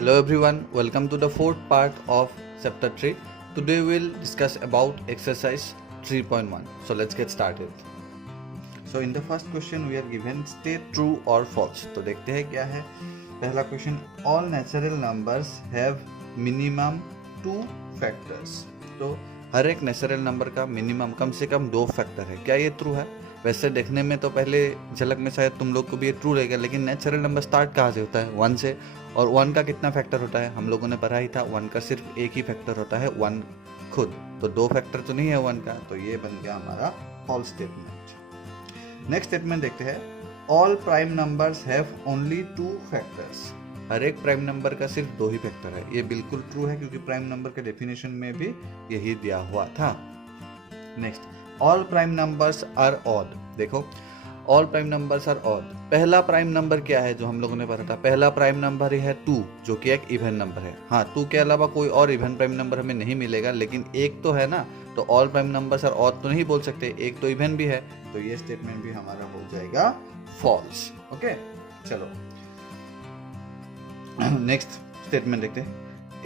Hello everyone, welcome to the fourth part of chapter 3. Today we'll discuss about exercise 3.1. So let's get started. So in the first question we are given state true or false. तो देखते हैं क्या है. पहला question, all natural numbers have minimum 2 factors. तो हर एक natural number का minimum कम से कम 2 फैक्टर है. क्या ये ट्रू है? वैसे देखने में तो पहले झलक में शायद तुम लोग को भी ये ट्रू रहेगा, लेकिन नेचुरल नंबर स्टार्ट कहाँ से होता है? 1 से. और 1 का कितना फैक्टर होता है? हम लोगों ने पढ़ा ही था 1 का सिर्फ एक ही फैक्टर होता है, 1 खुद. तो 2 फैक्टर तो नहीं है 1 का, तो ये बन गया हमारा फॉल्स स्टेटमेंट. नेक्स्ट स्टेटमेंट देखते हैं, all prime numbers have only 2 factors. हर एक प्राइम नंबर का सिर्फ 2 ही फैक्टर है. ये बिल्कुल ट्रू है क्योंकि प्राइम नंबर के डेफिनेशन में भी यही दिया हुआ था. Next, all prime numbers are odd. देखो, all prime numbers are odd. पहला प्राइम नंबर क्या है जो हम लोगों ने पढ़ा था? पहला प्राइम नंबर है 2, जो कि एक इवन नंबर है. हाँ, 2 के अलावा कोई और इवन प्राइम नंबर हमें नहीं मिलेगा, लेकिन एक तो है ना, तो all prime numbers are odd तो नहीं बोल सकते, एक तो इवन भी है, तो ये स्टेटमेंट भी हमारा हो जाएगा फॉल्स. ओके, चलो नेक्स्ट स्टेटमेंट देखते हैं,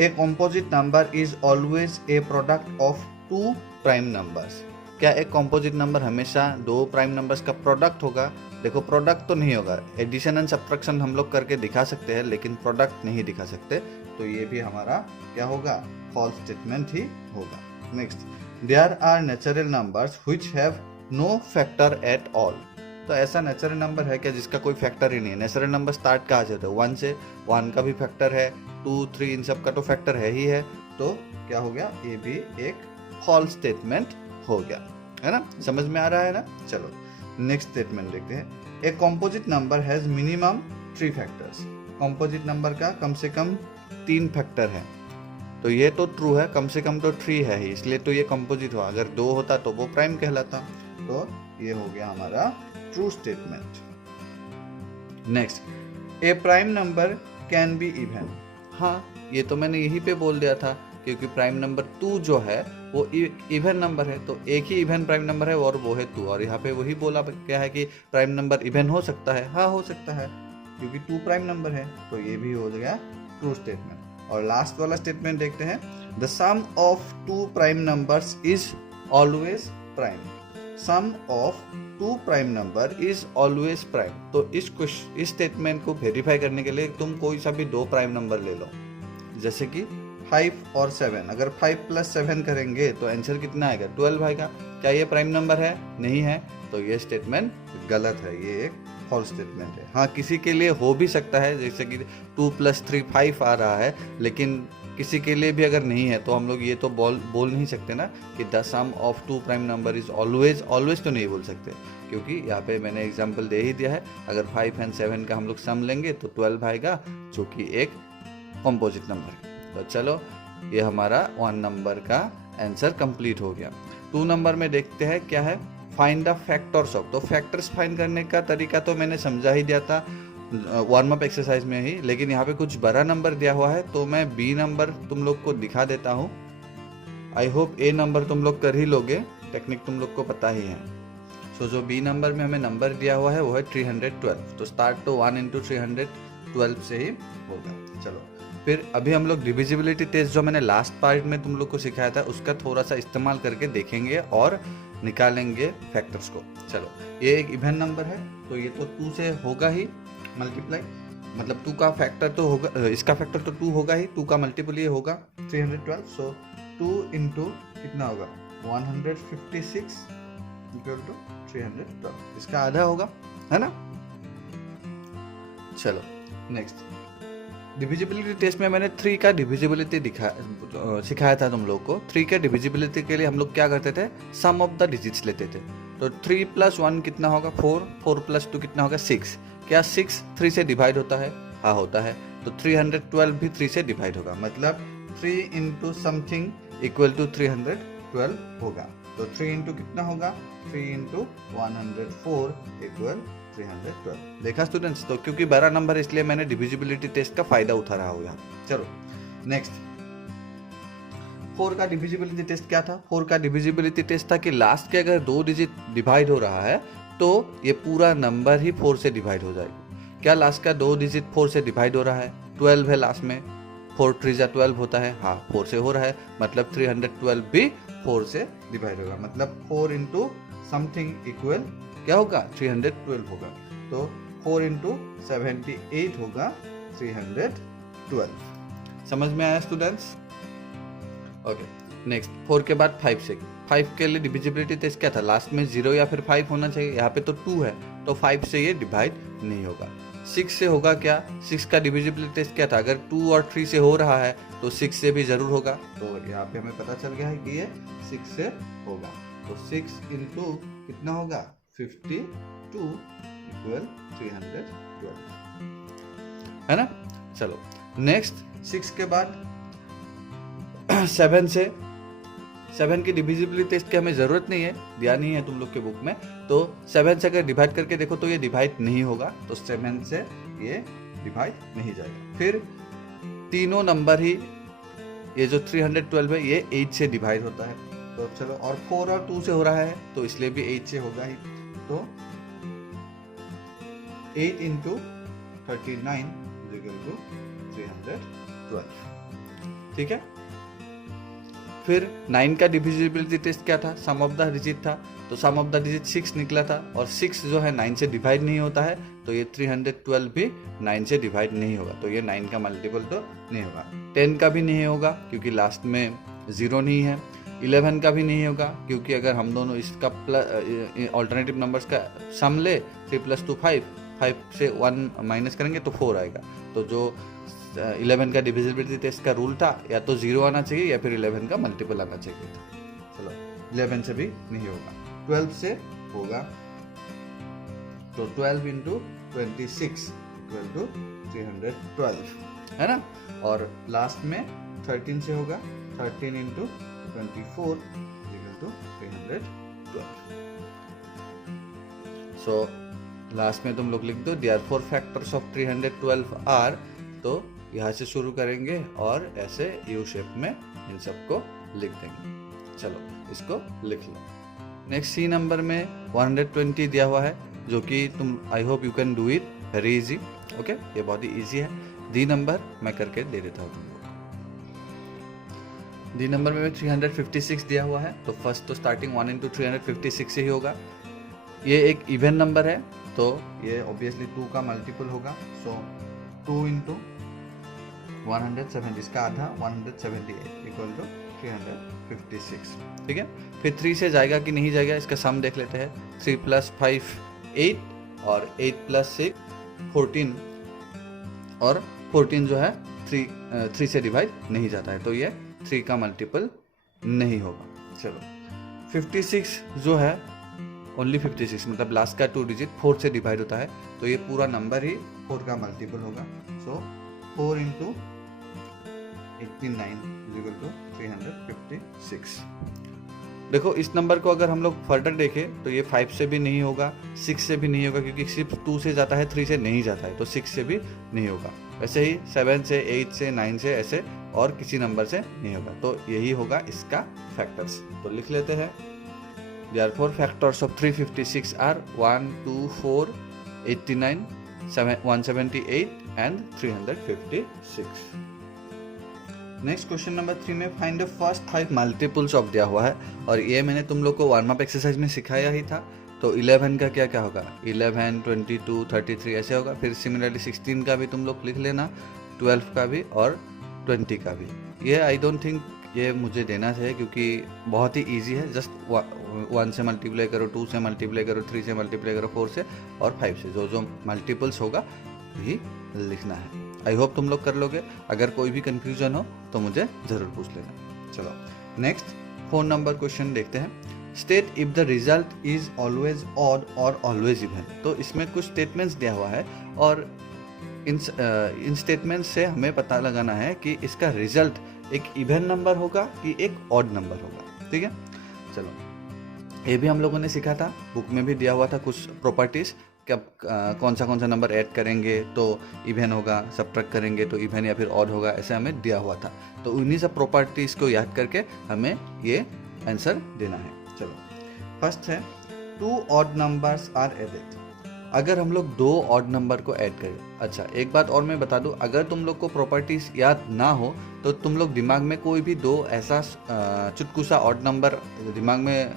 a composite number is always a product of 2 prime numbers. क्या एक कॉम्पोजिट नंबर हमेशा 2 प्राइम नंबर्स का प्रोडक्ट होगा? देखो, प्रोडक्ट तो नहीं होगा. एडिशन एंड सब्ट्रैक्शन हम लोग करके दिखा सकते हैं, लेकिन प्रोडक्ट नहीं दिखा सकते, तो ये भी हमारा क्या होगा? फॉल्स स्टेटमेंट ही होगा. Next, there are natural numbers which have no factor at all. तो ऐसा नेचुरल नंबर है क्या जिसका कोई फैक्टर ही नहीं है? नेचुरल नंबर स्टार्ट कहाँ से होता है? 1 से. 1 का भी फैक्टर है, 2, 3 इन सब का तो फैक्टर है ही है. तो क्या हो गया? ये भी एक फॉल्स स्टेटमेंट हो गया, है ना? समझ में आ रहा है ना? चलो नेक्स्ट स्टेटमेंट देखते हैं, a composite number has minimum 3 factors. Composite number का कम से कम 3 फैक्टर है. तो ये तो ट्रू है, कम से कम तो 3 है ही, इसलिए तो ये कॉम्पोजिट हुआ. अगर 2 होता तो वो प्राइम कहलाता. तो ये हो गया हमारा true statement. Next, A prime number can be even. हाँ, ये तो मैंने यहीं पे बोल दिया था, क्योंकि प्राइम नंबर 2 जो है वो इवन नंबर है, तो एक ही इवन प्राइम नंबर है और वो है 2. और यहाँ पे वही बोला क्या है कि प्राइम नंबर इवन हो सकता है. हाँ, हो सकता है क्योंकि 2 प्राइम नंबर है, तो ये भी हो गया ट्रू स्टेटमेंट. और लास्ट वाला स्टेटमेंट देखते हैं, the sum of 2 prime numbers is always prime. Sum of 2 prime number is always prime. तो इस स्टेटमेंट को वेरीफाई करने के लिए तुम कोई सा भी 2 प्राइम नंबर ले लो, जैसे कि 5 और 7. अगर 5 + 7 करेंगे तो आंसर कितना आएगा? 12 आएगा. क्या ये प्राइम नंबर है? नहीं है, तो ये स्टेटमेंट गलत है, ये एक फॉल्स स्टेटमेंट है. हाँ, किसी के लिए हो भी सकता है, जैसे कि 2 + 3 5 आ रहा है, लेकिन किसी के लिए भी अगर नहीं है तो हम लोग ये तो बोल नहीं सकते ना कि the sum of 2 prime number is always तो नहीं बोल सकते, क्योंकि यहाँ पे मैंने एग्जांपल दे ही दिया है. अगर 5 और 7 का हम लोग सम लेंगे तो 12 आएगा, जो कि एक कॉम्पोजिट नंबर है. तो चलो, ये हमारा 1 नंबर का आंसर कंप्लीट हो गया. 2 नंबर में देखते हैं क्या है, फाइंड द फैक्टर्स ऑफ. तो फैक्टर्स फाइंड करने का तरीका तो मैंने समझा ही दिया था वार्म अप एक्सरसाइज में ही, लेकिन यहाँ पे कुछ बड़ा नंबर दिया हुआ है, तो मैं बी नंबर तुम लोग को दिखा देता हूँ. आई होप ए नंबर तुम लोग कर ही लोगे, टेक्निक तुम लोग को पता ही है. सो जो बी नंबर में हमें नंबर दिया हुआ है वो है 312. तो स्टार्ट तो 1 × 312 से ही होगा. चलो, फिर अभी हम लोग डिविजिबिलिटी टेस्ट जो मैंने लास्ट पार्ट में तुम लोग को सिखाया था उसका थोड़ा सा इस्तेमाल करके देखेंगे और निकालेंगे फैक्टर्स को. चलो, ये एक इवन नंबर है, तो ये तो 2 से होगा ही मल्टीप्लाई, मतलब 2 का फैक्टर तो होगा, इसका फैक्टर तो 2 होगा ही, 2 का मल्टीपल ये होगा 312. सो 2 × कितना होगा? 156 = 312. इसका आधा होगा, है ना? चलो नेक्स्ट, डिविजिबिलिटी टेस्ट में मैंने 3 का डिविजिबिलिटी सिखाया था तुम लोग को. 3 के डिविजिबिलिटी के लिए हम लोग क्या करते थे? सम ऑफ द डिजिट्स लेते थे. तो 3 + 1 कितना होगा? 4. 4 + 2 कितना होगा? 6. क्या 6 3 से डिवाइड होता है? हाँ, होता है. तो 312 भी 3 से डिवाइड होगा, मतलब 3 × समथिंग = 312 होगा. तो 3 × कितना होगा? 3 × 104 = 312. देखा स्टूडेंट्स? तो क्योंकि बड़ा नंबर है इसलिए मैंने डिविजिबिलिटी टेस्ट का फायदा उठा रहा हूँ यहाँ. चलो नेक्स्ट, 4 का डिविजिबिलिटी टेस्ट क्या था? 4 का डिविजिबिलिटी टेस्ट था कि लास्ट के अगर 2 डिजिट डिवाइड हो रहा है तो ये पूरा नंबर ही 4 से डिवाइड हो जाएगा. क्या लास्ट का 2 डिजिट 4 से डिवाइड हो रहा है? 12 है लास्ट में, 4 3 जा 12 होता है, हाँ 4 से हो रहा है, मतलब 312 भी 4 से डिवाइड होगा, मतलब 4 इंटू समथिंग इक्वल क्या होगा 312 होगा, तो 4 इंटू 78 होगा 312। समझ में आया स्टूडेंट्स? ओके, नेक्स्ट 4 के बाद 5 से, 5 के लिए डिविजिबिलिटी टेस्ट क्या था, लास्ट में 0 या फिर 5 होना चाहिए, यहाँ पे तो 2 है, तो 5 से ये डिवाइड नहीं होगा। 6 से होगा क्या, 6 का डिविजिबिलिटी टेस्ट क्या था, अगर 2 और 3 से हो रहा है तो 6 से भी जरूर होगा, तो यहाँ पे हमें पता चल गया है कि ये 6 से होगा, तो 6 इंटू कितना होगा 52 इक्वल 312, है ना। चलो नेक्स्ट 6 के बाद 7 से, 7 की डिविजिबिलिटी टेस्ट की हमें जरूरत नहीं है, दिया नहीं है तुम लोग के बुक में, तो 7 से अगर डिवाइड करके देखो तो ये डिवाइड नहीं होगा, तो 7 से ये डिवाइड नहीं जाएगा। फिर तीनों नंबर ही, ये जो 312 है ये 8 से डिवाइड होता है, तो चलो, और 4 और 2 से हो रहा है तो इसलिए भी 8 से होगा ही, तो 8 इंटू 39 इक्वल टू 312, ठीक है। फिर 9 का डिविजिबिलिटी टेस्ट क्या था, सम ऑफ द डिजिट था, तो सम ऑफ द डिजिट 6 निकला था, और 6 जो है 9 से डिवाइड नहीं होता है, तो ये 312 भी 9 से डिवाइड नहीं होगा, तो ये 9 का मल्टीपल तो नहीं होगा। 10 का भी नहीं होगा क्योंकि लास्ट में 0 नहीं है। 11 का भी नहीं होगा क्योंकि अगर हम दोनों इसका ऑल्टरनेटिव नंबर्स का सम ले 3 + 2 5, 5 से 1 माइनस करेंगे तो 4 आएगा, तो जो 11 का डिविजिबिलिटी टेस्ट का रूल था, या तो 0 आना चाहिए या फिर 11 का मल्टीपल आना चाहिए था। चलो 11 से भी नहीं होगा, 12 से होगा, तो 12 इंटू 26 इक्वल टू 312, है ना। और लास्ट में 13 से होगा, 13 into 24 equal to 312। So last में तुम लोग लिख दो देयरफॉर फैक्टर्स ऑफ 312 आर, तो यहाँ से शुरू करेंगे और ऐसे यू शेप में इन सबको लिख देंगे। चलो इसको लिख लो। नेक्स्ट सी नंबर में 120 दिया हुआ है, जो कि तुम I hope you can do it very easy, okay, ये बहुत ही इजी है। डी नंबर मैं करके दे देता हूँ तुम लोग। डी नंबर में 356 दिया हुआ है, तो फर्स्ट तो स्टार्टिंग 1 इंटू 356 से ही होगा। ये एक इवन नंबर है, तो ये ऑब्वियसली 2 का मल्टीपल होगा, सो 2 इंटू 170, इसका आधा 178 इक्वल टू 356, ठीक है। फिर 3 से जाएगा कि नहीं जाएगा इसका सम देख लेते हैं। 3 + 5 8, और 8 + 6 14, और 14 जो है 3 से डिवाइड नहीं जाता है, तो ये 3 का मल्टीपल नहीं होगा। चलो 56 जो है ओनली 56, मतलब लास्ट का 2 डिजिट 4 से डिवाइड होता है, तो ये पूरा नंबर ही 4 का मल्टीपल होगा, सो 4 इंटू 89 इक्वल टू 356। देखो इस नंबर को अगर हम लोग फर्दर देखें तो ये 5 से भी नहीं होगा, 6 से भी नहीं होगा, क्योंकि सिर्फ 2 से जाता है, 3 से नहीं जाता है, तो 6 से भी नहीं होगा। वैसे ही 7 से, 8 से, 9 से, ऐसे और किसी नंबर से नहीं होगा, तो यही होगा इसका फैक्टर्स। तो लिख लेते हैं, therefore factors of 356 are 1, 2, 4, 89, 178 and 356। Next question number 3 में find the first 5 multiples of दिया हुआ है, और ये मैंने तुम लोग को वार्म अप एक्सरसाइज में सिखाया ही था। तो 11 का क्या क्या होगा, 11, 22, 33 ऐसे होगा। फिर सिमिलरली 16 का भी तुम लोग लिख लेना, 12 का भी और 20 का भी। ये आई डोंट थिंक ये मुझे देना चाहिए, क्योंकि बहुत ही ईजी है, जस्ट 1 से मल्टीप्लाई करो, 2 से मल्टीप्लाई करो, 3 से मल्टीप्लाई करो, 4 से और 5 से, जो जो मल्टीपल्स होगा वही लिखना है। आई होप तुम लोग कर लोगे। अगर कोई भी कंफ्यूजन हो तो मुझे ज़रूर पूछ लेना। चलो नेक्स्ट 4 नंबर क्वेश्चन देखते हैं। State if the result is always odd और ऑलवेज इवन। तो इसमें कुछ स्टेटमेंट्स दिया हुआ है, और इन स्टेटमेंट्स से हमें पता लगाना है कि इसका रिजल्ट एक इवन नंबर होगा कि एक ऑड नंबर होगा, ठीक है। चलो ये भी हम लोगों ने सीखा था, बुक में भी दिया हुआ था कुछ प्रॉपर्टीज, कब कौन सा आंसर ऐड करेंगे तो इवन होगा, सब्ट्रैक्ट करेंगे तो इवन या फिर ऑड होगा, ऐसे हमें दिया हुआ था। तो उन्हीं सब प्रॉपर्टीज को याद करके हमें ये आंसर देना है। चलो फर्स्ट है 2 ऑड नंबर्स आर एडेड। अगर हम लोग दो ऑड नंबर को ऐड करें, अच्छा एक बात और मैं बता दूं, अगर तुम लोग को प्रॉपर्टीज याद ना हो तो तुम लोग दिमाग में कोई भी दो ऐसा चुटकू सा ऑड नंबर दिमाग में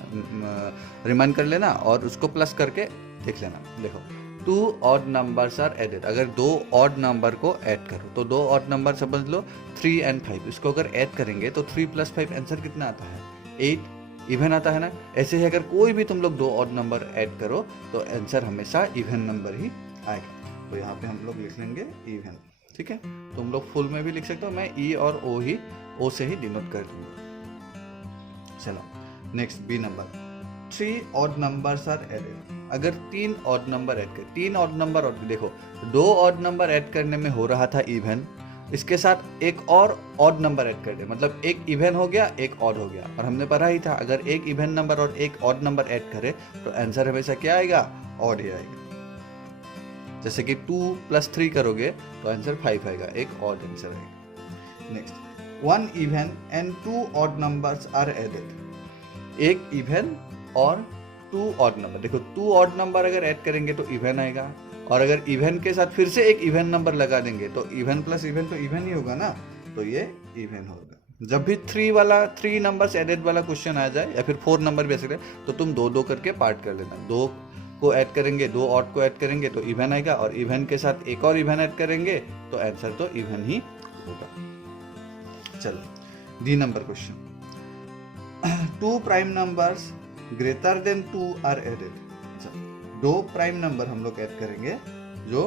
रिमाइंड कर लेना और उसको प्लस करके देख लेना। देखो, 2 ऑड नंबर्स आर एडेड, अगर दो ऑड नंबर को ऐड करो तो दो ऑड नंबर समझ लो 3 और 5, इसको अगर ऐड करेंगे तो 3 + 5 आंसर कितना आता है? 8, इवन आता है ना। ऐसे ही अगर कोई भी तुम लोग दो ऑड नंबर ऐड करो तो आंसर हमेशा इवन नंबर ही आएगा। तो यहाँ पे हम लोग लिख लेंगे इवन, ठीक है। तुम लोग फुल में भी लिख सकते हो, मैं ई और ओ से ही डिनोट कर दूंगा। चलो next B number, 3 odd numbers are added, अगर 3 ऑड नंबर ऐड कर, 3 ऑड नंबर और देखो 2 ऑड नंबर ऐड करने में हो रहा था इवन, इसके साथ एक और ऑड नंबर ऐड कर दे, मतलब एक इवन हो गया एक ऑड हो गया। और हमने पढ़ा ही था अगर एक इवन नंबर और एक ऑड नंबर ऐड करे तो आंसर हमेशा क्या आएगा? ऑड ही आएगा। जैसे कि 2 + 3 करोगे तो आंसर 5 आएगा, एक ऑड आंसर आएगा। Next, 1 even and 2 odd numbers are added, एक इवन और 2 ऑड नंबर, देखो 2 ऑड नंबर अगर ऐड करेंगे तो इवन आएगा, और अगर इवन के साथ फिर से एक इवन नंबर लगा देंगे तो इवन प्लस इवन तो इवन ही होगा ना, तो ये इवन होगा। जब भी 3 नंबर्स एडेड वाला क्वेश्चन आ जाए या फिर 4 नंबर भी ऐसे तो तुम 2 करके पार्ट कर लेना, 2 को ऐड करेंगे 2 ऑड को ऐड करेंगे तो इवन आएगा, और इवन के साथ एक और इवन ऐड करेंगे तो आंसर तो इवन ही होगा। चलो D number question, 2 prime numbers greater than 2 are added, 2 prime number हम लोग ऐड करेंगे जो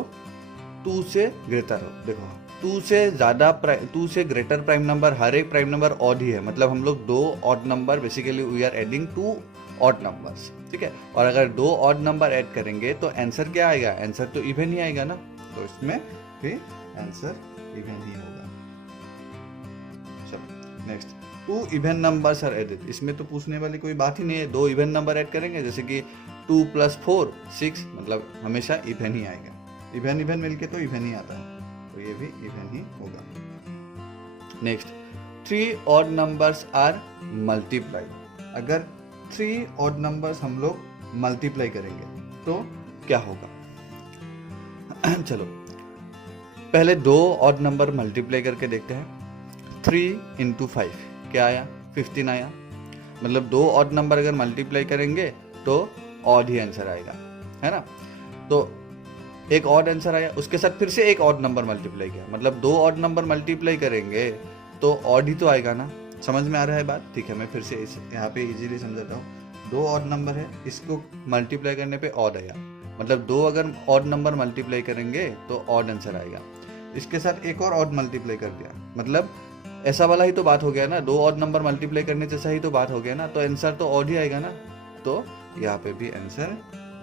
2 से ग्रेटर हो। देखो 2 से ज्यादा 2 से ग्रेटर प्राइम नंबर, हर एक प्राइम नंबर ऑड ही है, मतलब हम लोग 2 odd number, basically we are adding 2 odd numbers, ठीक है। और अगर 2 ऑड नंबर ऐड करेंगे तो आंसर क्या आएगा? आंसर तो इवन ही आएगा ना, तो इसमें भी आंसर इवन ही होगा। चलो next, 2 even numbers are added, इसमें तो पूछने वाली कोई बात ही नहीं है, 2 इवन नंबर ऐड करेंगे, जैसे कि 2 + 4 6, मतलब हमेशा इवन ही आएगा, इवन मिलके तो इवन ही आता है, तो ये भी इवन ही होगा। Next, 3 odd numbers are multiply, अगर 3 ऑड नंबर्स हम लोग मल्टीप्लाई करेंगे तो क्या होगा? चलो पहले 2 ऑड नंबर मल्टीप्लाई करके देखते हैं। 3 × 5 क्या आया? 15 आया, मतलब 2 ऑड नंबर अगर मल्टीप्लाई करेंगे तो ऑड ही आंसर आएगा, है ना। तो एक ऑड आंसर आया, उसके साथ फिर से एक ऑड नंबर मल्टीप्लाई किया, मतलब 2 ऑड नंबर मल्टीप्लाई करेंगे तो ऑड ही तो आएगा ना। समझ में आ रहा है बात? ठीक है, मैं फिर से यहाँ पे इजीली समझाता हूँ। 2 ऑड नंबर है, इसको मल्टीप्लाई करने पे ऑड आया, मतलब 2 अगर ऑड नंबर मल्टीप्लाई करेंगे तो ऑड आंसर आएगा। इसके साथ एक और ऑड मल्टीप्लाई कर दिया, मतलब ऐसा वाला ही तो बात हो गया ना, 2 ऑड नंबर मल्टीप्लाई करने जैसा ही तो बात हो गया ना, तो आंसर तो ऑड ही आएगा ना, तो यहाँ पे भी आंसर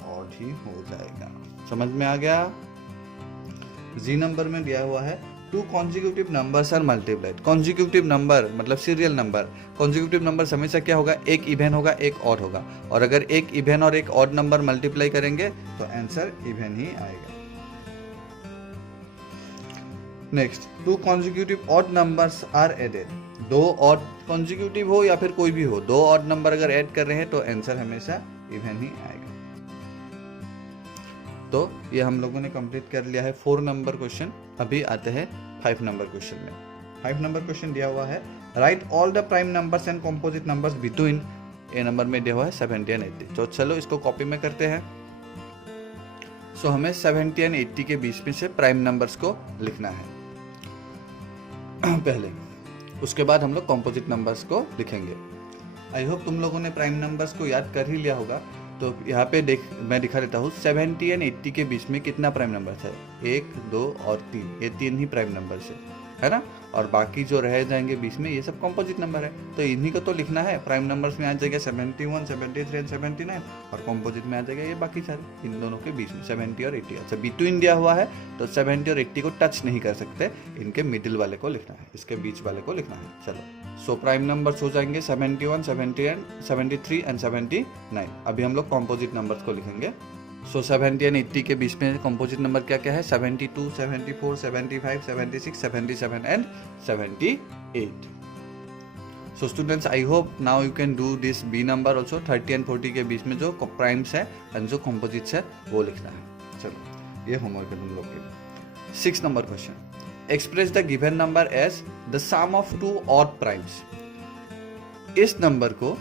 ऑड ही हो जाएगा। समझ में आ गया? जी नंबर में दिया हुआ है 2 consecutive numbers are multiplied, consecutive number मतलब सीरियल नंबर, कॉन्जिक्यूटिव नंबर हमेशा क्या होगा? एक इवन होगा एक ऑड होगा, और अगर एक इवन और एक ऑड नंबर मल्टीप्लाई करेंगे तो आंसर इवन ही आएगा। Next, 2 consecutive odd numbers are added, 2 odd consecutive हो या फिर कोई भी हो, 2 ऑड नंबर अगर ऐड कर रहे हैं तो आंसर हमेशा इवन ही आएगा। तो ये हम लोगों ने कंप्लीट कर लिया है 4 नंबर क्वेश्चन। अभी आते हैं 5 नंबर क्वेश्चन में। 5 नंबर क्वेश्चन दिया हुआ है, right all the prime numbers and composite numbers between, A number में दिया हुआ है 70 और 80। तो चलो इसको कॉपी में करते हैं। सो हमें 70 और 80 के बीच में से प्राइम नंबर्स को लिखना है पहले, उसके बाद हम लोग कंपोजिट नंबर्स को लिखेंगे। आई होप तुम लोगों ने प्राइम नंबर्स को याद कर ही लिया होगा। तो यहाँ पे मैं दिखा देता हूँ 70 और 80 के बीच में कितना प्राइम नंबर्स है? 1, 2 और 3, ये 3 ही प्राइम नंबर्स है ना। और बाकी जो रह जाएंगे बीच में ये सब कंपोजिट नंबर है, तो इन्हीं को तो लिखना है। प्राइम नंबर्स में आ जाएगा 71, 73 और 79, और कंपोजिट में आ जाएगा ये बाकी सारे, इन दोनों के बीच में 70 और 80। अच्छा, बिटवीन दिया हुआ है तो 70 और 80 को टच नहीं कर सकते, इनके मिडिल वाले को लिखना है, इसके बीच वाले को लिखना है। चलो, सो प्राइम नंबर्स हो जाएंगे 71, 70, 73 एंड 79। अभी हम लोग कंपोजिट नंबर्स को लिखेंगे। सो 70 और 80 के बीच में कंपोजिट नंबर क्या क्या है? 72, 74, 75, 76, 77 and 78। So students, I hope now you can do this B number also. 30 and 40 के बीच में जो प्राइम्स है एंड जो कंपोजिट्स है वो लिखना है। चलो ये होमवर्क है तुम लोग के लिए। 6 number question, express the given number as the sum of 2 odd primes. इस नंबर को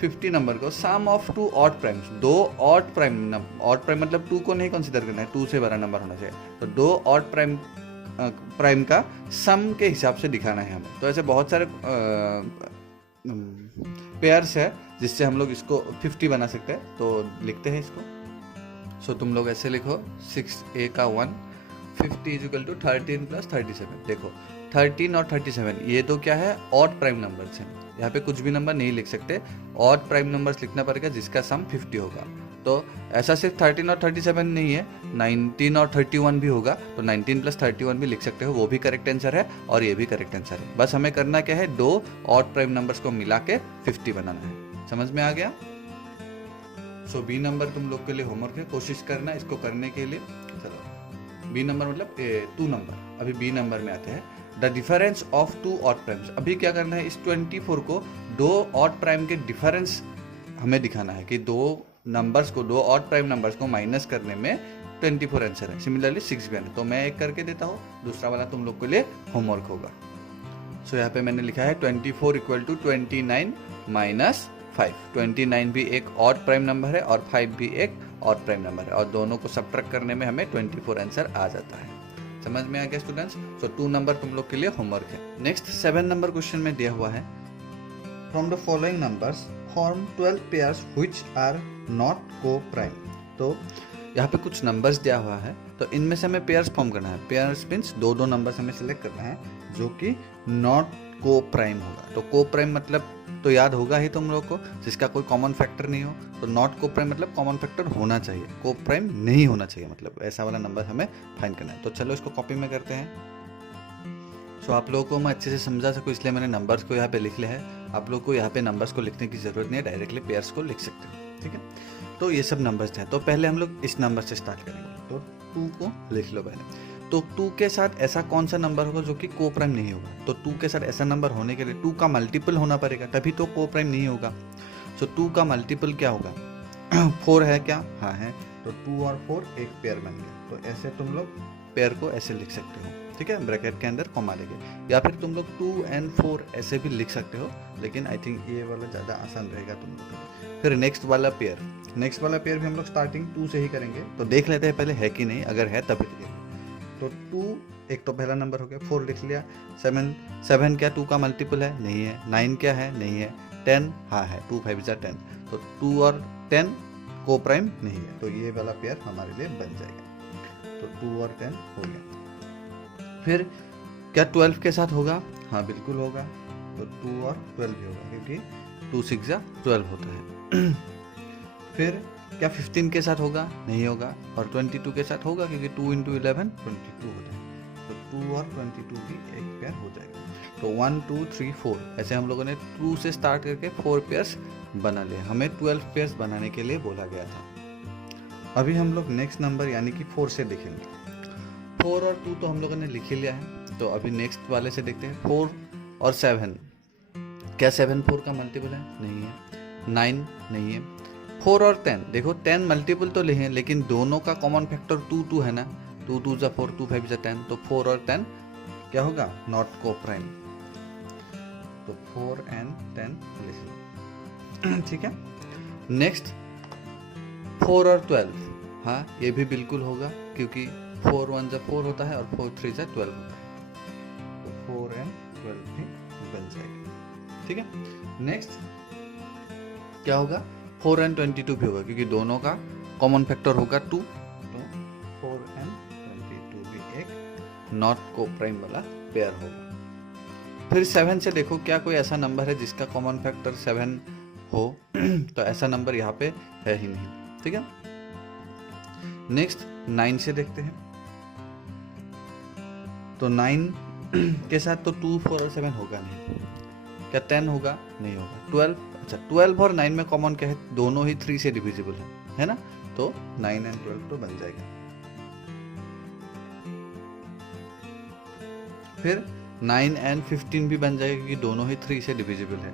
50 नंबर को sum of 2 odd primes, 2 odd prime, odd prime मतलब 2 को नहीं कंसीडर करना है, 2 से बड़ा नंबर होना चाहिए, तो 2 ऑड प्राइम का सम के हिसाब से दिखाना है हमें। तो ऐसे बहुत सारे पेयर्स है जिससे हम लोग इसको 50 बना सकते हैं, तो लिखते हैं इसको। सो तुम लोग ऐसे लिखो 6a का 1, 50 इज इक्वल टू 13 प्लस 37। देखो 13 और 37 ये तो क्या है, ऑड प्राइम नंबर्स हैं, यहाँ पे कुछ भी नंबर नहीं लिख सकते, ऑड प्राइम नंबर्स लिखना पड़ेगा जिसका सम 50 होगा। तो ऐसा सिर्फ 13 और 37 नहीं है, 19 और 31 भी होगा, तो 19 प्लस 31 भी लिख सकते हो, वो भी करेक्ट आंसर है और ये भी करेक्ट आंसर है। बस हमें करना क्या है, 2 ऑड प्राइम नंबर्स को मिला के 50 बनाना है। समझ में आ गया? सो बी नंबर तुम लोग के लिए होमवर्क है, कोशिश करना इसको करने के लिए। चलो बी नंबर मतलब 2 नंबर, अभी बी नंबर में आते हैं। The difference of 2 odd primes. अभी क्या करना है, इस 24 को 2 ऑड प्राइम के डिफरेंस हमें दिखाना है कि 2 नंबर्स को, 2 ऑड प्राइम नंबर्स को माइनस करने में 24 आंसर है। सिमिलरली 6 भी है, तो मैं एक करके देता हूँ, दूसरा वाला तुम लोग के लिए होमवर्क होगा। सो यहाँ पे मैंने लिखा है 24 इक्वल टू 29 माइनस 5। 29 भी एक ऑड प्राइम नंबर है और 5 भी एक ऑड प्राइम नंबर है, और दोनों को सबट्रैक्ट करने में हमें 24 आंसर आ जाता है। समझ में आ गया स्टूडेंट्स? सो 2 नंबर तुम लोग के लिए होमवर्क है। नेक्स्ट 7 नंबर क्वेश्चन में दिया हुआ है, from the following numbers form 12 pairs which are not coprime. तो यहाँ पे कुछ नंबर्स दिया हुआ है, तो इनमें से हमें पेयर्स फॉर्म करना है। पेयर्स मीन्स 2 नंबर्स हमें सिलेक्ट करना है जो कि नॉट को प्राइम होगा। तो को प्राइम मतलब तो याद होगा ही तुम लोग को, जिसका कोई कॉमन फैक्टर नहीं हो। तो नॉट को प्राइम मतलब कॉमन फैक्टर होना चाहिए, को प्राइम नहीं होना चाहिए, मतलब ऐसा वाला नंबर हमें फाइंड करना है। तो चलो इसको कॉपी में करते हैं। सो आप लोगों को मैं अच्छे से समझा सकूँ इसलिए मैंने नंबर्स को यहाँ पे लिख लिया है। आप लोग को यहाँ पे नंबर्स को लिखने की जरूरत नहीं है, डायरेक्टली पेयर्स को लिख सकते हो, ठीक है। तो ये सब नंबर्स हैं, तो पहले हम लोग इस नंबर से स्टार्ट करेंगे। तो 2 को लिख लो पहले। तो 2 के साथ ऐसा कौन सा नंबर होगा जो कि को प्राइम नहीं होगा? तो 2 के साथ ऐसा नंबर होने के लिए 2 का मल्टीपल होना पड़ेगा, तभी तो को प्राइम नहीं होगा। सो 2 का मल्टीपल क्या होगा? 4 है क्या? हाँ है। तो 2 और 4 एक पेयर बन गया। तो ऐसे तुम लोग पेयर को ऐसे लिख सकते हो, ठीक है, ब्रैकेट के अंदर कॉमा लेके। या फिर तुम लोग 2 और 4 ऐसे भी लिख सकते हो, लेकिन आई थिंक ये वाला ज़्यादा आसान रहेगा तुम लोग। फिर नेक्स्ट वाला पेयर भी हम लोग स्टार्टिंग 2 से ही करेंगे। तो देख लेते हैं पहले है कि नहीं, अगर है तभी लिखेंगे। तो 2 एक तो पहला नंबर हो गया, 4 लिख लिया। 7 क्या 2 का मल्टीपल है? नहीं है। 9 क्या है? नहीं है। 10 हाँ है, 2 5 10। तो 2 और 10 को प्राइम नहीं है, तो ये वाला पेयर हमारे लिए बन जाएगा। तो 2 और 10 हो गया। फिर क्या 12 के साथ होगा? हाँ बिल्कुल होगा। तो 2 और 12 भी होगा, क्योंकि 2 6 12 होता है। फिर क्या 15 के साथ होगा? नहीं होगा। और 22 के साथ होगा, क्योंकि 2 × 11 22 होता है। तो 2 और 22 भी एक पेयर हो जाएगा। तो 1 2 3 4 ऐसे हम लोगों ने 2 से स्टार्ट करके 4 पेयर्स बना लिए। हमें 12 पेयर्स बनाने के लिए बोला गया था। अभी हम लोग नेक्स्ट नंबर यानी कि 4 से देखेंगे। 4 और 2 तो हम लोगों ने लिख ही लिया है, तो अभी नेक्स्ट वाले से देखते हैं। 4 और 7 क्या 7 4 का मल्टीपल है? नहीं है। 9 नहीं है। 4 और 10 देखो 10 मल्टीपल तो ले हैं, लेकिन दोनों का कॉमन फैक्टर 2 2 है ना। 2 2 = 4, 2 5 = 10। तो 4 और 10 क्या होगा? Not coprime. तो 4 और 10 लिख लो, ठीक है। नेक्स्ट 4 और 12 हाँ ये भी बिल्कुल होगा, क्योंकि 4 1 = 4 होता है और 4 3 = 12 होता है। तो 4 और 12 भी बन जाएगा, ठीक है। नेक्स्ट क्या होगा? 4 और 22 भी होगा, क्योंकि दोनों का कॉमन फैक्टर होगा 2। तो 4 और 22 भी एक नॉट को प्राइम वाला पेयर होगा। फिर 7 से देखो क्या कोई ऐसा नंबर है जिसका कॉमन फैक्टर 7 हो? तो ऐसा नंबर यहाँ पे है ही नहीं, ठीक है। नेक्स्ट 9 से देखते हैं। तो 9 के साथ तो 2 4 और 7 होगा नहीं। क्या 10 होगा? नहीं होगा। 12 अच्छा 12 और 9 में कॉमन क्या है? दोनों ही 3 से डिविजिबल है ना। तो 9 और 12 तो बन जाएगा। फिर 9 और 15 भी बन जाएगा, क्योंकि दोनों ही 3 से डिविजिबल है।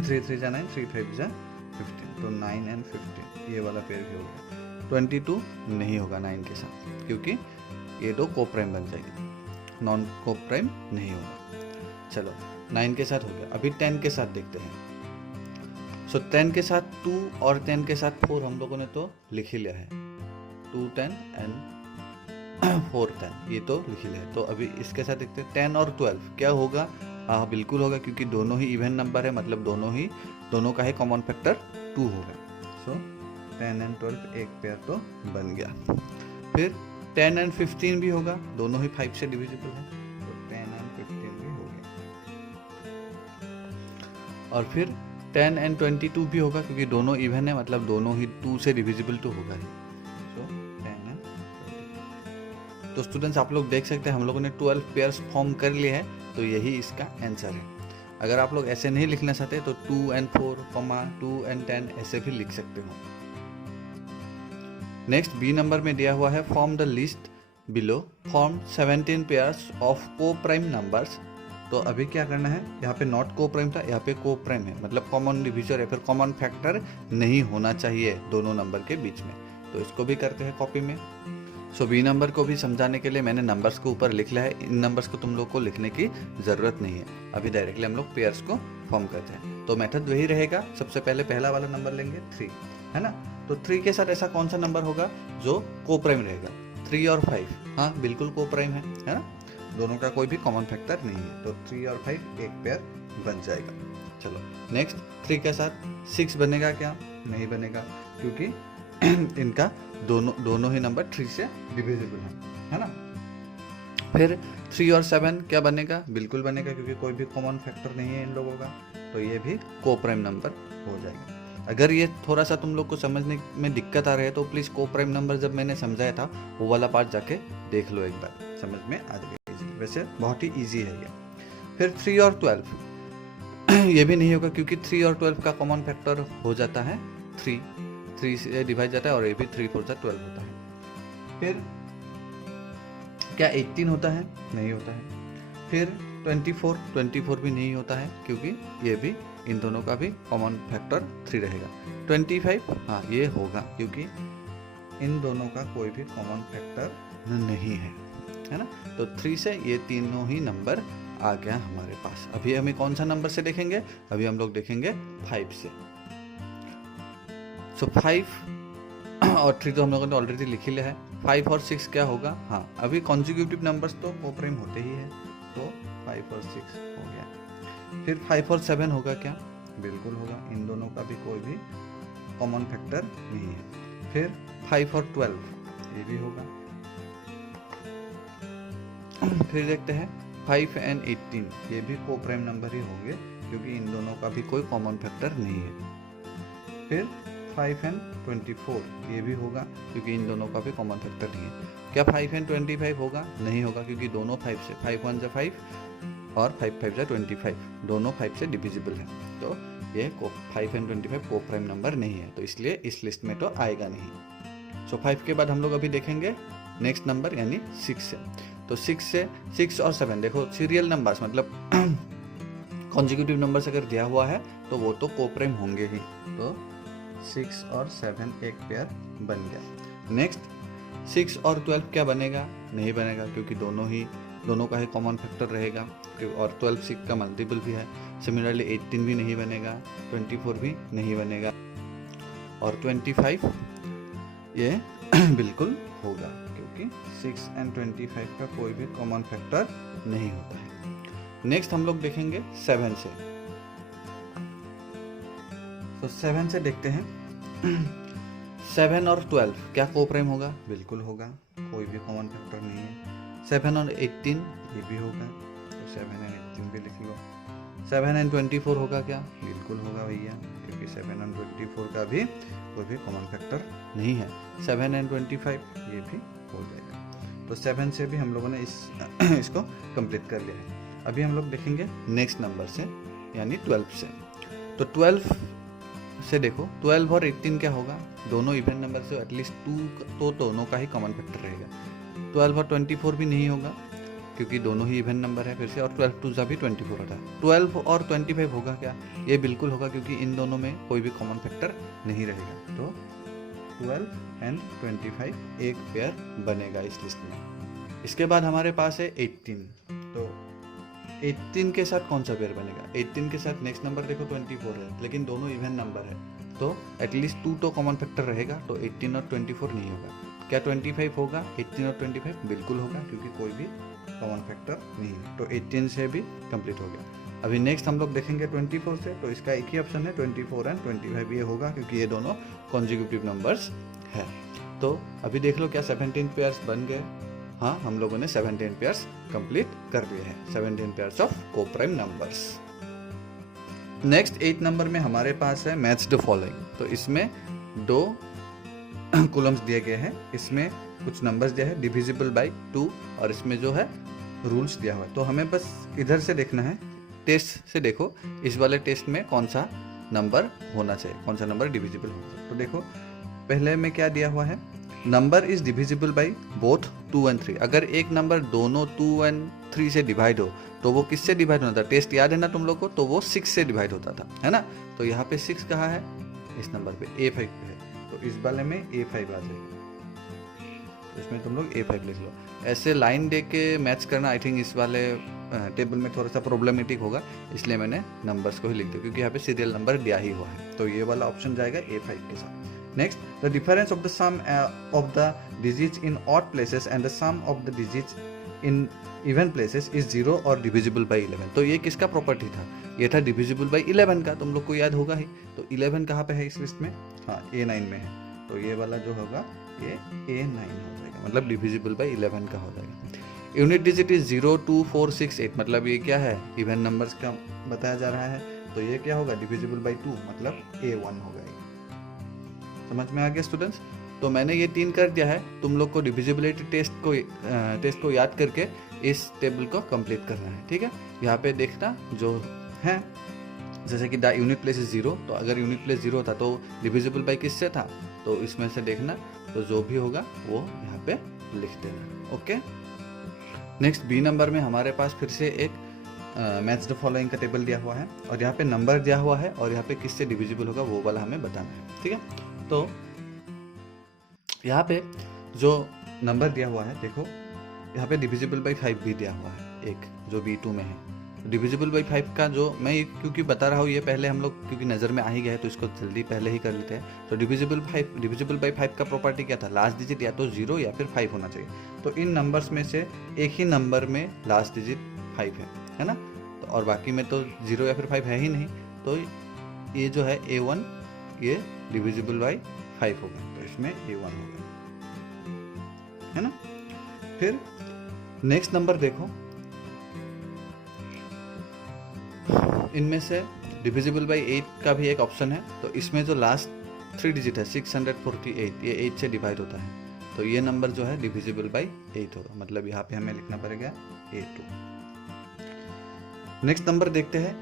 3 3 = 9, 3 5 = 15। तो 9 और 15 ये वाला पेयर भी हो गया। 22 नहीं होगा 9 के साथ, क्योंकि ये दो को प्राइम बन जाएगी, नॉन को प्राइम नहीं होगा। चलो 9 के साथ हो गया। अभी 10 के साथ देखते हैं। सो 10 के साथ 2 और 10 के साथ 4 हम लोगों ने तो लिख ही लिया है, 2 10 एंड 4 10 ये तो लिख ही लिया है। तो अभी इसके साथ देखते हैं 10 और 12 क्या होगा। हाँ बिल्कुल होगा, क्योंकि दोनों ही इवन नंबर है, मतलब दोनों का ही कॉमन फैक्टर 2 होगा। सो 10 एंड 12 एक पेयर तो बन गया। फिर 10 एंड 15 भी होगा, दोनों ही 5 से डिविजिबल है, तो 10 एंड 15 भी हो गया। और फिर 10 एंड 22 भी होगा, क्योंकि दोनों इवन है, मतलब दोनों ही 2 से डिविजिबल तो होगा ही। सो 10 एंड 22। तो स्टूडेंट्स आप लोग देख सकते हैं हम लोगों ने 12 पेयर्स फॉर्म कर लिए हैं, तो यही इसका आंसर है। अगर आप लोग ऐसे नहीं लिखना चाहते तो 2 एंड 4, 2 एंड 10 ऐसे भी लिख सकते हो। नेक्स्ट बी नंबर में दिया हुआ है form the list below, form 17 pairs of को प्राइम नंबर्स। तो अभी क्या करना है, यहाँ पे नॉट को प्राइम था, यहाँ पे को प्राइम है, मतलब कॉमन डिविजर या फिर कॉमन फैक्टर नहीं होना चाहिए दोनों नंबर के बीच में। तो इसको भी करते हैं कॉपी में। सो बी नंबर को भी समझाने के लिए मैंने नंबर्स को ऊपर लिख लिया है, इन नंबर्स को तुम लोग को लिखने की ज़रूरत नहीं है। अभी डायरेक्टली हम लोग पेयर्स को फॉर्म करते हैं। तो मेथड वही रहेगा, सबसे पहले पहला वाला नंबर लेंगे 3, है ना। तो 3 के साथ ऐसा कौन सा नंबर होगा जो को प्राइम रहेगा, 3 और 5, हाँ बिल्कुल को प्राइम है ना, दोनों का कोई भी कॉमन फैक्टर नहीं है। तो 3 और 5 एक पेयर बन जाएगा। चलो नेक्स्ट 3 के साथ 6 बनेगा क्या, नहीं बनेगा, क्योंकि इनका दोनों ही नंबर 3 से डिविजिबल है ना। फिर 3 और 7 क्या बनेगा, बिल्कुल बनेगा, क्योंकि कोई भी कॉमन फैक्टर नहीं है इन लोगों का, तो ये भी को प्राइम नंबर हो जाएगा। अगर ये थोड़ा सा तुम लोग को समझने में दिक्कत आ रही है तो प्लीज़ को प्राइम नंबर जब मैंने समझाया था वो वाला पार्ट जाके देख लो, एक बार समझ में आ जाएगा। वैसे बहुत ही ईजी है ये। फिर 3 और 12 ये भी नहीं होगा, क्योंकि 3 और 12 का कॉमन फैक्टर हो जाता है 3 से डिवाइड जाता है, और ये भी 3 4 12 होता है। फिर क्या 18 होता है, नहीं होता है। फिर 24 भी नहीं होता है, क्योंकि ये भी इन दोनों का भी कॉमन फैक्टर 3 रहेगा। 25 हाँ ये होगा, क्योंकि इन दोनों का कोई भी कॉमन फैक्टर नहीं है ना। तो 3 से ये तीनों ही नंबर आ गया हमारे पास। अभी हमें कौन सा नंबर से देखेंगे, अभी हम लोग देखेंगे 5 से। सो 5 और 3 तो हम लोगों ने ऑलरेडी लिख ही लिया है। 5 और 6 क्या होगा, हाँ अभी कॉन्जिक्यूटिव नंबर्स तो को प्राइम होते ही है, तो 5 और 6 हो गया। फिर 5 और 7 होगा क्या, बिल्कुल होगा, इन दोनों का भी कोई भी कॉमन फैक्टर नहीं है। फिर 5 और 12 ये भी होगा। फिर देखते हैं 5 एंड 18 ये भी को प्राइम नंबर ही होंगे, क्योंकि इन दोनों का भी कोई कॉमन फैक्टर नहीं है। फिर 5 एंड 24 ये भी होगा, क्योंकि इन दोनों का भी कॉमन फैक्टर नहीं है। क्या 5 एंड 25 होगा, नहीं होगा, क्योंकि दोनों 5 से 5 1 5 और 5 5 25 दोनों 5 से डिविजिबल है। तो ये 5 एंड 25 को प्राइम नंबर नहीं है, तो इसलिए इस लिस्ट में तो आएगा नहीं। सो 5 के बाद हम लोग अभी देखेंगे नेक्स्ट नंबर यानी 6 से। तो 6 और 7 देखो सीरियल नंबर्स, मतलब कॉन्जिक्यूटिव नंबर्स अगर दिया हुआ है तो वो तो को प्राइम होंगे ही। तो 6 और 7 एक पेयर बन गया। नेक्स्ट 6 और 12 क्या बनेगा, नहीं बनेगा, क्योंकि दोनों का ही कॉमन फैक्टर रहेगा, और 12 6 का मल्टीपल भी है। सिमिलरली 18 भी नहीं बनेगा, 24 भी नहीं बनेगा, और 25 ये बिल्कुल होगा, क्योंकि 6 एंड 25 का कोई भी कॉमन फैक्टर नहीं होता है। नेक्स्ट हम लोग देखेंगे 7 से। तो 7 से देखते हैं 7 और 12 क्या को प्राइम होगा, बिल्कुल होगा, कोई भी कॉमन फैक्टर नहीं है। 7 और 18 ये भी होगा, तो 7 एंड 18 भी लिख लो। 7 एंड 24 होगा क्या, बिल्कुल होगा भैया, क्योंकि 7 एंड 24 का भी कोई भी कॉमन फैक्टर नहीं है। 7 एंड 25 ये भी हो जाएगा। तो 7 से भी हम लोगों ने इसको कंप्लीट कर लिया है। अभी हम लोग देखेंगे नेक्स्ट नंबर से यानी 12 से। तो 12 से देखो 12 और 18 क्या होगा, दोनों इवन नंबर से एटलीस्ट 2 तो दोनों का ही कॉमन फैक्टर रहेगा। 12 और 24 भी नहीं होगा, क्योंकि दोनों ही इवन नंबर है फिर से, और 12 2 जा भी 24 होता है। 12 और 25 होगा क्या, ये बिल्कुल होगा, क्योंकि इन दोनों में कोई भी कॉमन फैक्टर नहीं रहेगा। तो 12 एंड 25 एक पेयर बनेगा इस लिस्ट में। इसके बाद हमारे पास है 18, तो 18 के साथ कौन सा पेयर बनेगा? 18 के साथ नेक्स्ट नंबर देखो 24 है, लेकिन दोनों इवन नंबर है, तो एटलीस्ट 2 तो कॉमन फैक्टर रहेगा, तो 18 और 24 नहीं होगा। क्या 25 होगा? 18 और 25 बिल्कुल होगा, क्योंकि कोई भी कॉमन फैक्टर नहीं है, तो 18 से भी कंप्लीट हो गया। अभी नेक्स्ट हम लोग देखेंगे 24 से, तो इसका एक ही ऑप्शन है 24 एंड 25 ये होगा, क्योंकि ये दोनों कॉन्जिक्यूटिव नंबर्स है। तो अभी देख लो क्या 17 पेयर्स बन गए? हाँ, हम लोगों ने 17 पेयर्स कंप्लीट कर लिए हैं, 17 pairs of coprime numbers. Next 8 number में हमारे पास है मैच द फॉलोइंग, तो इसमें 2 कॉलम्स दिए गए हैं, इसमें कुछ नंबर्स दिया है डिविजिबल बाय 2, और इसमें जो है रूल्स दिया हुआ है। तो हमें बस इधर से देखना है, टेस्ट से देखो इस वाले टेस्ट में कौन सा नंबर होना चाहिए, कौन सा नंबर डिविजिबल होना चाहिए। तो देखो पहले में क्या दिया हुआ है, number is divisible by both 2 and 3। अगर एक नंबर दोनों 2 एंड 3 से डिवाइड हो तो वो किससे डिवाइड होता था? टेस्ट याद है ना तुम लोग को? तो वो 6 से डिवाइड होता था, है ना। तो यहाँ पे 6 कहाँ है? इस नंबर पे A5 पे है, तो इस वाले में A5 आ जाएगा, तो इसमें तुम लोग A5 लिख लो। ऐसे लाइन दे के मैच करना आई थिंक इस वाले टेबल में थोड़ा सा प्रॉब्लमेटिक होगा, इसलिए मैंने नंबर्स को ही लिख दिया, क्योंकि यहाँ पे सीरियल नंबर दिया ही हुआ है, तो ये वाला ऑप्शन जाएगा A5 के साथ। Next, the difference of the sum of the digits in odd places and the sum of the digits in even places is 0 और डिविजिबल बाय 11। तो ये किसका प्रॉपर्टी था? ये था डिविजिबल बाय 11 का, तुम लोग को याद होगा ही। तो 11 कहाँ पे है इस लिस्ट में? हाँ, A9 में है, तो ये वाला जो होगा ये A9 हो जाएगा, मतलब डिविजिबल बाय 11 का हो जाएगा। यूनिट डिजिट इज 0, 2, 4, 6, 8, मतलब ये क्या है? इवन नंबर्स का बताया जा रहा है, तो ये क्या होगा? डिविजिबल बाय 2, मतलब A1 होगा। समझ में आ गया स्टूडेंट्स? तो मैंने ये 3 कर दिया है, तुम लोग को डिविजिबिलिटी टेस्ट को याद करके इस टेबल को कंप्लीट करना है, ठीक है। यहाँ पे देखना जो है, जैसे कि द यूनिट प्लेस इज 0, तो अगर यूनिट प्लेस 0 था तो डिविजिबल बाय किससे था? तो इसमें से देखना, तो जो भी होगा वो यहाँ पे लिख देना, ओके। नेक्स्ट B नंबर में हमारे पास फिर से एक मैच द फॉलोइंग का टेबल दिया हुआ है, और यहाँ पे नंबर दिया हुआ है, और यहाँ पे किससे डिविजिबल होगा वो वाला हमें बताना है, ठीक है। तो यहाँ पे जो नंबर दिया हुआ है, देखो यहाँ पे डिविजिबल बाय 5 भी दिया हुआ है, एक जो B2 में है। डिविजिबल बाय 5 का जो मैं क्योंकि बता रहा हूँ, ये पहले हम लोग क्योंकि नज़र में आ ही गया है, तो इसको जल्दी पहले ही कर लेते हैं। तो डिविजिबल बाय 5 का प्रॉपर्टी क्या था? लास्ट डिजिट या तो 0 या फिर 5 होना चाहिए। तो इन नंबर्स में से एक ही नंबर में लास्ट डिजिट 5 है ना, तो और बाकी में तो 0 या फिर 5 है ही नहीं, तो ये जो है A1 ये डिविजिबल बाय 5 होगा, तो इसमें A1 होगा, है ना। फिर नेक्स्ट नंबर देखो, इनमें से डिविजिबल बाय 8 का भी एक ऑप्शन है, तो इसमें जो लास्ट 3 डिजिट है 648, ये 8 से डिवाइड होता है, तो ये नंबर जो है डिविजिबल बाय 8 होगा, मतलब यहाँ पे हमें लिखना पड़ेगा A2। नेक्स्ट नंबर देखते हैं,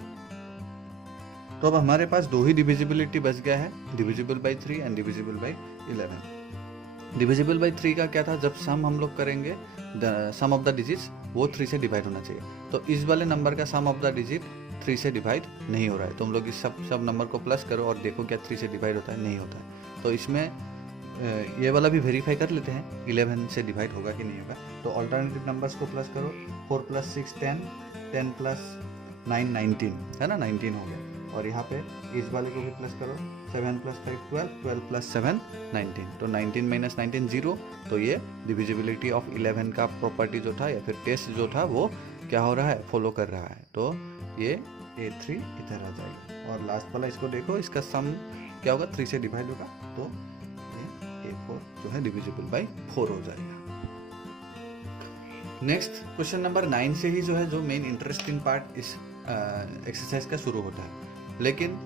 तो अब हमारे पास 2 ही डिविजिबिलिटी बच गया है, divisible by 3 and divisible by 11। Divisible by 3 का क्या था? जब सम हम लोग करेंगे, सम ऑफ द डिजिट्स वो 3 से डिवाइड होना चाहिए, तो इस वाले नंबर का सम ऑफ द डिजिट 3 से डिवाइड नहीं हो रहा है। तुम लोग इस सब नंबर को प्लस करो और देखो क्या 3 से डिवाइड होता है? नहीं होता है। तो इसमें ये वाला भी वेरीफाई कर लेते हैं 11 से डिवाइड होगा कि नहीं होगा। तो ऑल्टरनेटिव नंबर्स को प्लस करो, 4 + 6 10, 10 + 9 19, है ना, 19 हो गया। और यहाँ पे इस वाले को भी प्लस करो, 7 + 5 12, 12 + 7 19, तो 19 - 19 0। तो ये डिविजिबिलिटी ऑफ 11 का प्रॉपर्टी जो था या फिर टेस्ट जो था वो क्या हो रहा है? फॉलो कर रहा है। तो ये A3 इधर आ जाएगा, और लास्ट वाला इसको देखो, इसका सम क्या होगा? 3 से डिवाइड होगा, तो ये A4 जो है डिविजिबल बाय 4 हो जाएगा। नेक्स्ट क्वेश्चन नंबर 9 से ही जो है जो मेन इंटरेस्टिंग पार्ट इस एक्सरसाइज का शुरू होता है, लेकिन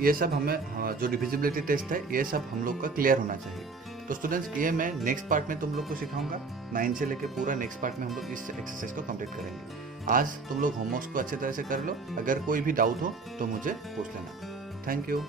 ये सब हमें जो डिविजिबिलिटी टेस्ट है ये सब हम लोग का क्लियर होना चाहिए। तो स्टूडेंट्स, ये मैं नेक्स्ट पार्ट में तुम लोग को सिखाऊंगा, 9 से लेके पूरा नेक्स्ट पार्ट में हम लोग इस एक्सरसाइज को कंप्लीट करेंगे। आज तुम लोग होमवर्क को अच्छे तरह से कर लो, अगर कोई भी डाउट हो तो मुझे पूछ लेना। Thank you.